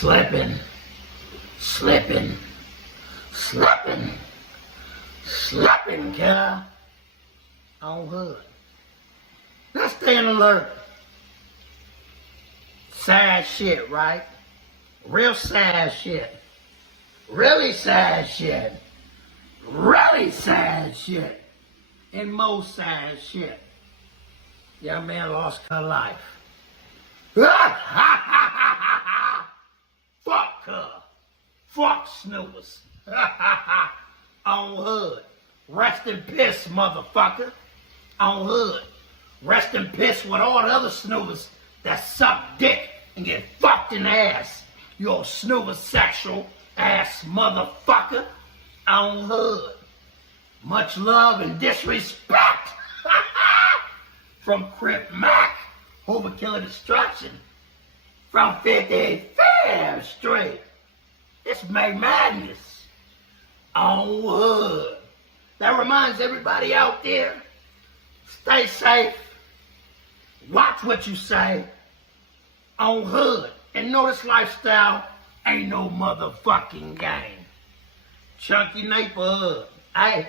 Slipping, slipping, slipping, slipping, killer. On Hood. Let's stay on alert. Sad shit, right? Real sad shit. Really sad shit. Really sad shit. And most sad shit. Young man lost her life. Fuck her. Fuck snoopers. On Hood. Rest in piss, motherfucker. On Hood. Rest in piss with all the other snoopers that suck dick and get fucked in the ass. You old snooper sexual ass motherfucker. On Hood. Much love and disrespect. From Crip Mac. Hoover Killer Destruction. From 55th Street. It's May Madness. On Hood. That reminds everybody out there, stay safe, watch what you say, on Hood, and know this lifestyle ain't no motherfucking game. Chunky neighborhood. Hey.